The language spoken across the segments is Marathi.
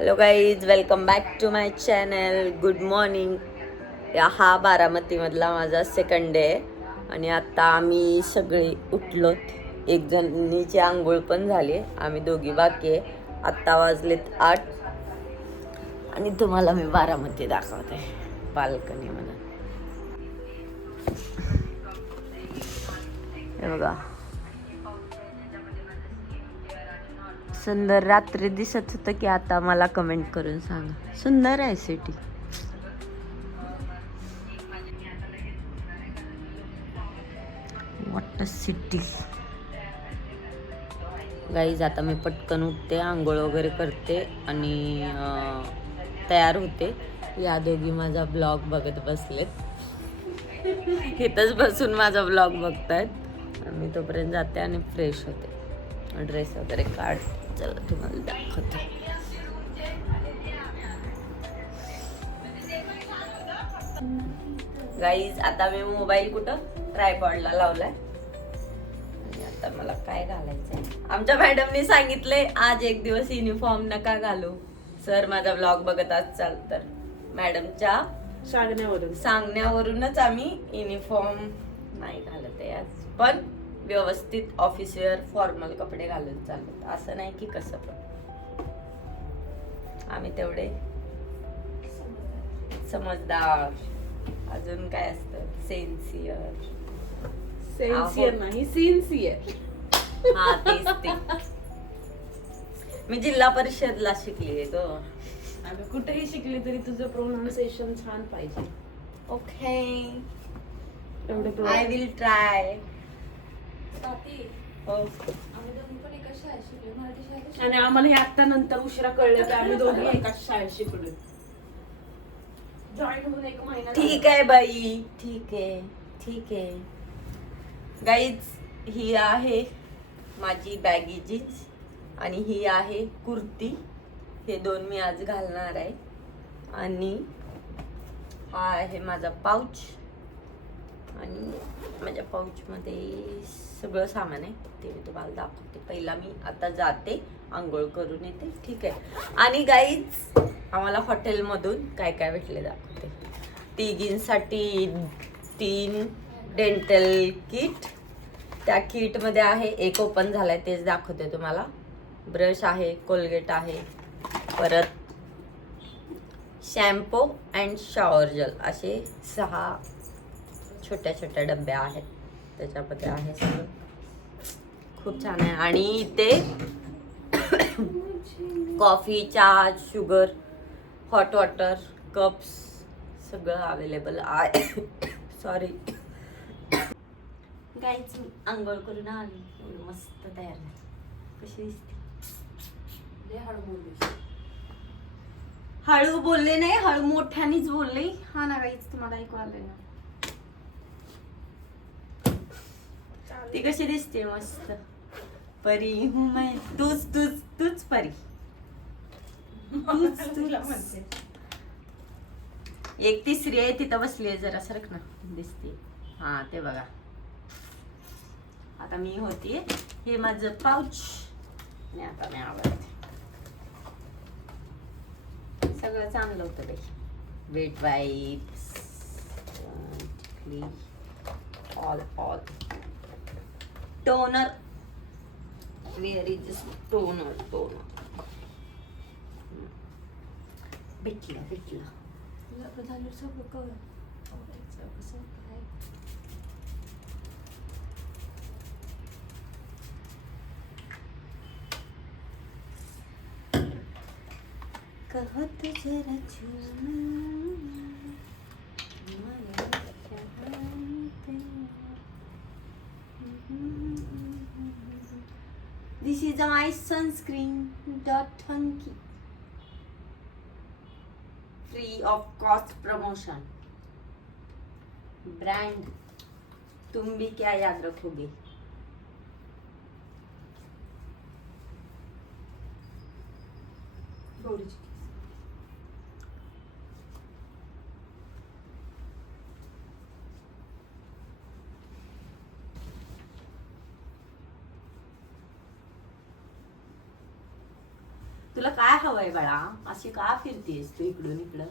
Hello guys, welcome back to my channel. Good morning. हा बारामतीमधला माझा सेकंड डे आहे आणि आत्ता आम्ही सगळे उठलो. एक जणीची आंघोळ पण झाली, आम्ही दोघी बाकी आहे. आत्ता वाजलेत 8 आणि तुम्हाला मी बारामती दाखवते बाल्कनी मध्ये. हे बघा, सुंदर रात्री दिसत होतं की आता मला कमेंट करून सांगा. सुंदर आहे city. What a city. Guys, आता मी पटकन उठते, आंघोळ वगैरे करते आणि तयार होते. या दोघी माझा ब्लॉग बघत बसलेत. इथंच बसून माझा ब्लॉग बघतायत. मी तोपर्यंत जाते आणि फ्रेश होते, ड्रेस वगैरे काढते. चला तुम्हाला दाखवते. गाईज, आता मी मोबाईल कुठं ट्रायपॉडला लावलाय आणि आता मला काय घालायचंय. आमच्या मॅडमनी सांगितले आज एक दिवस युनिफॉर्म नका घालू. सर माझा ब्लॉग बघत असाल तर मॅडमच्या सांगण्यावरूनच आम्ही युनिफॉर्म नाही घालत आहे आज. पण व्यवस्थित ऑफिस वेअर फॉर्मल कपडे घालून चालत, असं नाही की कसं पण. आम्ही तेवढे समजदार. अजून काय असतं, सेन्सियर नाही, सिन्सियर. हा, तेच ते. मी जिल्हा परिषदला शिकली ग. अगं कुठेही शिकली तरी तुझं प्रोनाउन्सिएशन छान पाहिजे. ओके, एवढं आय विल ट्राय. आणि आम्हाला हे आता नंतर उशिरा कळलं की आम्ही दोघी एकाच शाळेत शिकलो. जॉईन होऊन 1 महिना. ठीक आहे बाई, ठीक आहे, ठीक आहे. गाईज, ही आहे माझी बॅगी जीन्स आणि ही आहे कुर्ती. हे दोन मी आज घालणार आहे. आणि हा आहे माझा पाऊच आणि माझ्या पाऊचमध्ये सगळं सामान आहे, ते मी तुम्हाला दाखवते. पहिला मी आता जाते, आंघोळ करून येते, ठीक आहे. आणि गाईज, आम्हाला हॉटेलमधून काय काय भेटले दाखवते. तिघींसाठी 3 डेंटल किट. त्या किटमध्ये आहे, एक ओपन झालाय तेच दाखवते तुम्हाला. ब्रश आहे, कोलगेट आहे, परत शॅम्पू अँड शॉवर जेल, असे 6 छोट्या छोट्या डब्या आहेत. त्याच्यामध्ये आहे सगळं, खूप छान आहे. आणि इथे कॉफी, चहा, शुगर, हॉट वॉटर, कप्स सगळं अवेलेबल आहे. सॉरी गाईच, मी आंघोळ करून आली, एवढं मस्त तयार झाली. कशी दिसते? हळू बोलले नाही, हळू मोठ्यानेच बोलले. हा ना गाईच, तुम्हाला ऐकू आलं ना? ती कशी दिसते? मस्त परी हूं मैं. तूच तूच तूच परी. तूच तुला म्हणते. एक तिसरी आहे तिथं बसली आहे, जरा सरक ना, दिसते. हा, ते बघा. आता मी होतीये. हे माझं पाऊच आणि आता मी आवडते. सगळं चांगलं होतं बाई. Wet wipes, all toner. Where is toner? भेटलं सगळं कळलं. कहत जरा This is my sunscreen dot funky, free of cost promotion. Brand तुम भी क्या याद रखोगे? तुला काय हवंय बाळा? अशी का फिरतेस तू इकडून इकडं?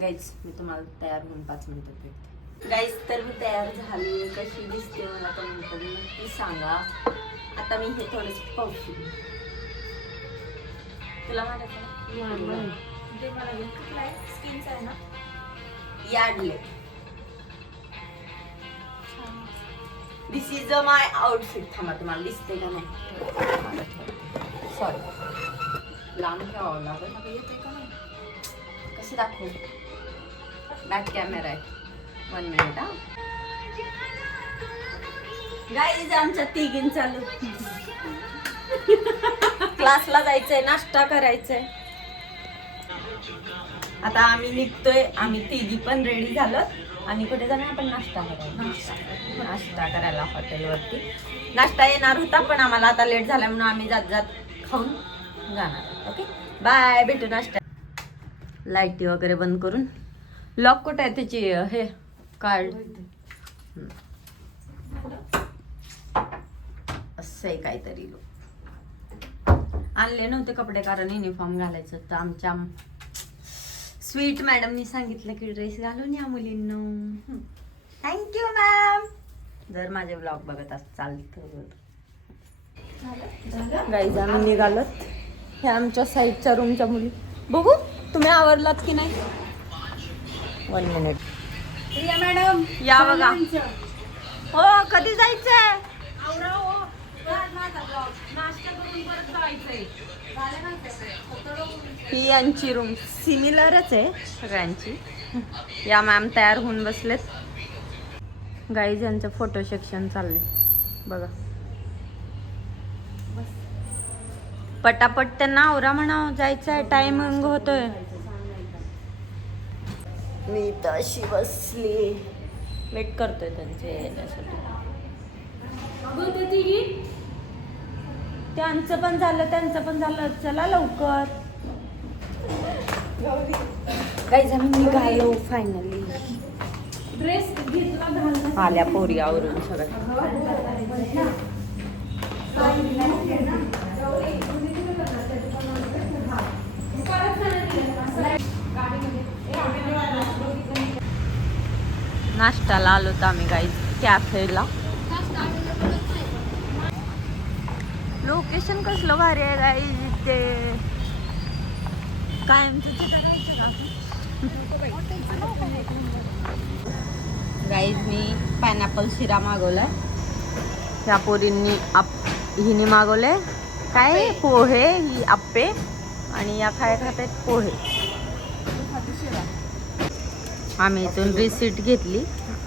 गाईज मी तुम्हाला तयार होऊन 5 मिनिटात भेटते. गाईज तर मी तयार झाली. कशी दिसते मला कमेंट करून नक्की सांगा. आता मी हे थोडंस पाहू. तुला स्किनच आहे ना Yardley. This is my outfit. थांबा तुम्हाला दिसते का नाही? सॉरी लांब ठेवावं लागेल. येते का नाही? कशी दाखवू? बॅक कॅमेरा आहे. 1 मिनिट हा. गाईज आमच्या तिघीं चालू. क्लासला जायचंय, नाश्ता करायचंय. आता आम्ही निघतोय. आम्ही तिघी पण रेडी झालो आणि कुठे जाणार आपण? नाश्ता करायला हॉटेलवरती. नाश्ता येणार होता पण आम्हाला आता लेट झाला म्हणून आम्ही जात जात खाऊन जाणार. Okay bye. भेटू नाश्ता. लाईटी वगैरे बंद करून. लॉक कुठे आहे त्याची? हे कार्ड असं आहे काहीतरी. आणले नव्हते कपडे कारण युनिफॉर्म घालायचं तर आमच्या स्वीट मॅडमनी सांगितलं की ड्रेस घालून या मुलींना. Thank you ma'am. जर माझे व्लॉग बघत चालतं. गाईज आम्ही निघालोत. हे आमच्या साईडच्या रूमच्या मुली. बघू तुम्ही आवरलात की नाही? 1 मिनिट. प्रिया मॅडम या बघा. हो कधी जायचंय? ही यांची रूम सिमिलरच आहे सगळ्यांची. या मॅम तयार होऊन बसलेत. गाईज यांचं फोटो सेक्शन चाललंय बघा. पटापट त्यांना आवरा म्हणा. जायचंय. टायमिंग होतोय. मी तर अशी बसली वेट करतोय त्यांचे येण्यासाठी. त्यांचं पण झालं. चला लवकर. गाईज आम्ही निघालो फायनली. ड्रेस घेतला आल्या पोरी आवरून सगळं. नाश्त्याला आलो तर आम्ही गाईज कॅफेला. लोकेशन कसलं भारी आहे गाईज. ते कायम तिथे गाईज मी पायनॅपल शिरा मागवलाय. त्या पोरींनी हिने मागवले काय पोहे, ही आप्पे आणि या खात आहेत पोहे. आम्ही इथून रिसीट घेतली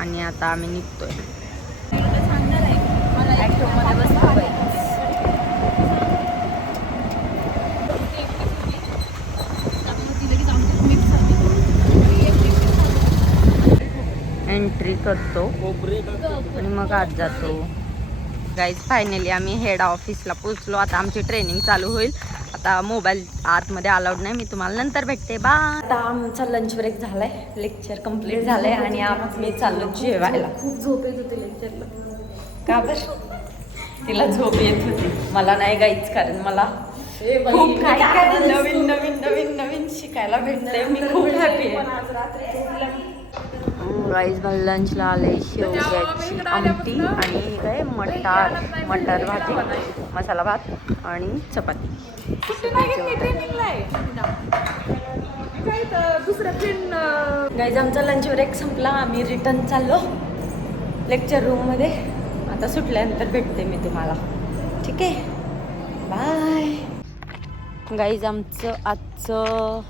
आणि आता आम्ही निघतोय. एंट्री करतो आणि मग आत जातो. गाईज फायनली आम्ही हेड ऑफिसला पोचलो. आता आमची ट्रेनिंग चालू होईल. आता मोबाईल आतमध्ये अलाउड नाही. मी तुम्हाला नंतर भेटते. बाय. आता आमचा लंच ब्रेक झालाय. लेक्चर कम्प्लीट झालंय आणि आज मी चाललो जेवायला. खूप झोप येत होती लेक्चरला. का बरं? तिला झोप येत होती. मला नाही गाईच कारण मला खूप काय नवीन नवीन नवीन नवीन शिकायला भेटतंय. मी खूप हॅपी आहे. राईस लंचला आले शेवग्याची आमटी आणि काय मटर भाजी, मसाला भात आणि चपाती. गाईज आमचा लंच ब्रेक संपला. आम्ही रिटर्न चाललो लेक्चर रूममध्ये. आता सुटल्यानंतर भेटते मी तुम्हाला. ठीक आहे बाय. गाईज आमचं आजचं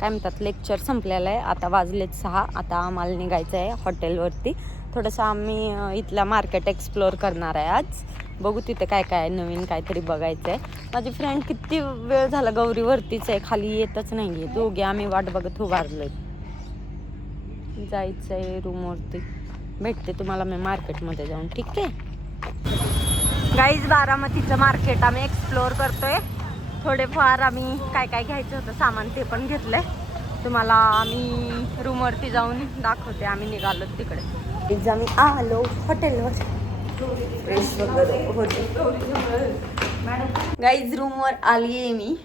काय म्हणतात लेक्चर संपलेलं आहे. आता वाजलेत 6. आता आम्हाला निघायचं आहे हॉटेलवरती. थोडंसं आम्ही इथला मार्केट एक्सप्लोअर करणार आहे आज. बघू तिथे काय काय नवीन काहीतरी बघायचं आहे. माझी फ्रेंड किती वेळ झाला गौरीवरतीच आहे, खाली येतच नाही आहे. दोघे आम्ही वाट बघत उभारलोय. जायचं आहे रूमवरती. भेटते तुम्हाला मी मार्केटमध्ये जाऊन. ठीक आहे गाईज. बारामतीचं मार्केट आम्ही एक्सप्लोअर करतोय. थोडेफार आम्ही काय काय घ्यायचं होतं सामान ते पण घेतलंय. तुम्हाला आम्ही रूमवरती जाऊन दाखवते. आम्ही निघालो तिकडे. आम्ही आलो हॉटेलवर. फ्रेश वगैरे होते. गाईज रूमवर आली आहे मी.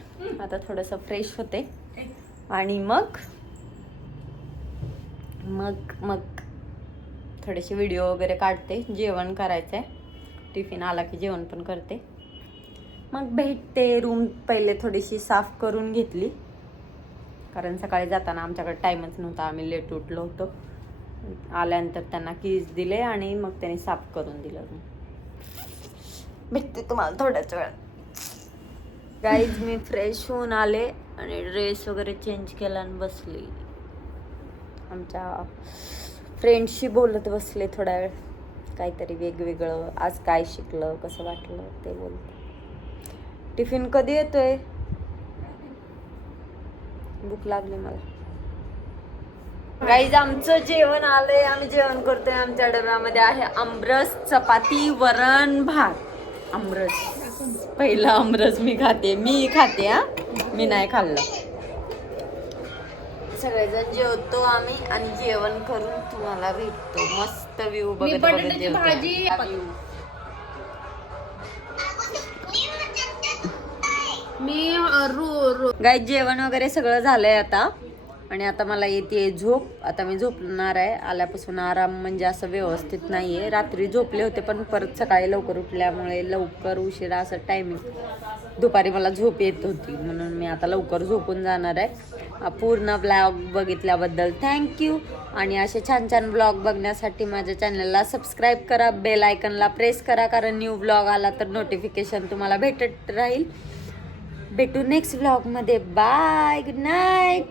आता थोडंसं फ्रेश होते आणि मग थोडेसे व्हिडिओ वगैरे काढते. जेवण करायचं आहे. टिफिन आला की जेवण पण करते. मग भेटते. रूम पहिले थोडीशी साफ करून घेतली कारण सकाळी जाताना आमच्याकडे टाईमच नव्हता. आम्ही लेट उठलो होतो. आल्यानंतर त्यांना कीज दिले आणि मग त्यांनी साफ करून दिलं रूम. भेटते तुम्हाला थोड्याच वेळात. गाईज मी फ्रेश होऊन आले आणि ड्रेस वगैरे चेंज केला आणि बसली. आमच्या फ्रेंडशी बोलत बसले थोडा वेळ. काहीतरी वेगवेगळं. आज काय शिकलं, कसं वाटलं ते बोलते. टिफिन कधी येतोय? भूक लागली मला. गाईज आमचं जेवण आलंय. आम्ही जेवण करतोय. आमच्या डब्यामध्ये आहे आमरस, चपाती, वरण, भात. आमरस. पहिला आमरस मी खाते हा. मी नाही खाल्लं. सगळेजण जेवतो आम्ही आणि जेवण करून तुम्हाला भेटतो. मस्त व्ह्यू बघत बघत जेवतो. गाईज जेवण वगैरे सगळं झालंय आता आणि आता मला येते झोप. आता मी झोपणार आहे. आल्यापासून आराम म्हणजे असं व्यवस्थित नाहीये. रात्री झोपले होते पण परत सकाळी लवकर उठल्यामुळे लवकर उशिरा असं टायमिंग. दुपारी मला झोप येत होती म्हणून मी आता लवकर झोपून जाणार आहे. पूर्ण ब्लॉग बघितल्याबद्दल थँक्यू. आणि असे छान छान ब्लॉग बघण्यासाठी माझ्या चॅनलला सबस्क्राईब करा. बेल आयकनला प्रेस करा कारण न्यू ब्लॉग आला तर नोटिफिकेशन तुम्हाला भेटत राहील. भेटू नेक्स्ट ब्लॉगमध्ये. बाय. Good night.